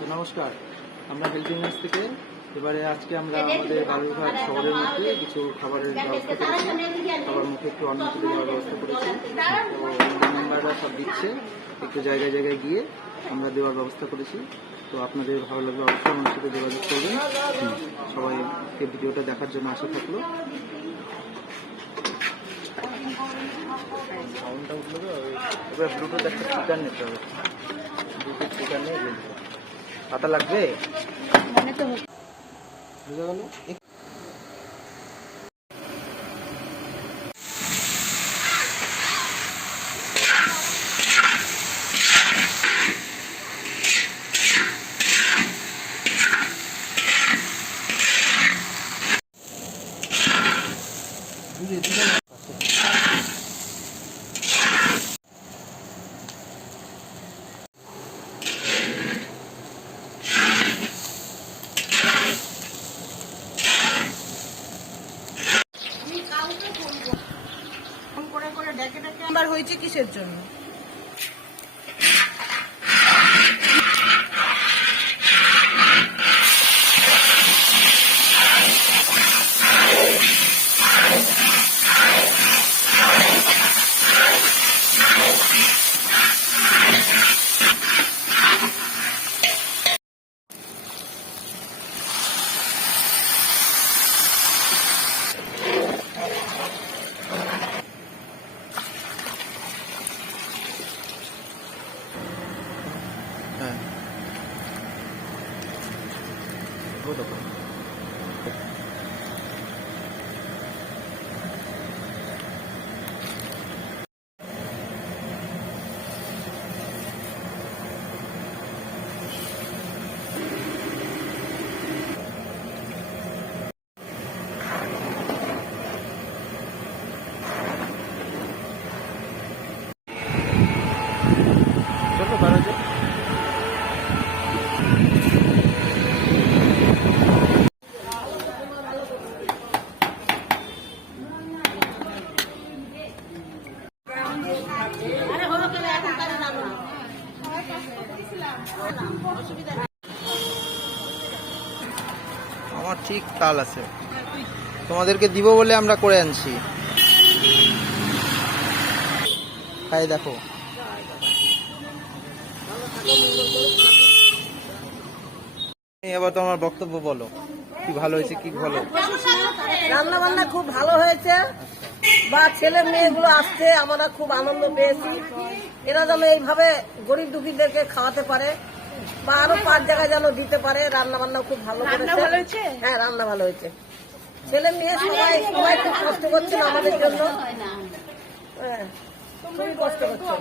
তো নমস্কার, আমরা হেলথ ইন্ডাস থেকে এবারে আজকে আমরা আমাদের বালুরঘাট শহরের মধ্যে কিছু খাবারের ব্যবস্থা করেছি। খাবার মুখে একটু অন্ন তুলে দেওয়ার ব্যবস্থা করেছি। তো আমাদের মেম্বাররা সব দিচ্ছে, একটু জায়গায় জায়গায় গিয়ে আমরা দেওয়ার ব্যবস্থা করেছি। তো আপনাদের ভালো লাগবে, অবশ্যই আমার সাথে যোগাযোগ করবেন। সবাইকে ভিডিওটা দেখার জন্য আশা থাকলো। সাউন্ডটা উঠলো, এবার ব্লুটুথ একটা স্পিকার নিতে হবে। ব্লুটুথ স্পিকার নিয়ে পাতা লাগবে, বুঝা গেল? হয়েছে কিসের জন্য? আমার ঠিক তাল আছে, তোমাদেরকে দিব বলে আমরা করে আনছি। তাই দেখো, এবার তোমার বক্তব্য বলো, কি ভালো হয়েছে কি ভালো? রান্না বান্না খুব ভালো হয়েছে, বা ছেলে মেয়েগুলো আসছে, আমরা খুব আনন্দ পেয়েছি। এরা যেন এইভাবে গরিব দুঃখীদেরকে খাওয়াতে পারে বা আরো 5 জায়গায় যেন দিতে পারে। রান্না বান্না খুব ভালো করেছে। হ্যাঁ, রান্না ভালো হয়েছে। ছেলে মেয়ে সবাই সবাই খুব কষ্ট করছেন আমাদের জন্য। হ্যাঁ, খুবই কষ্ট করছে।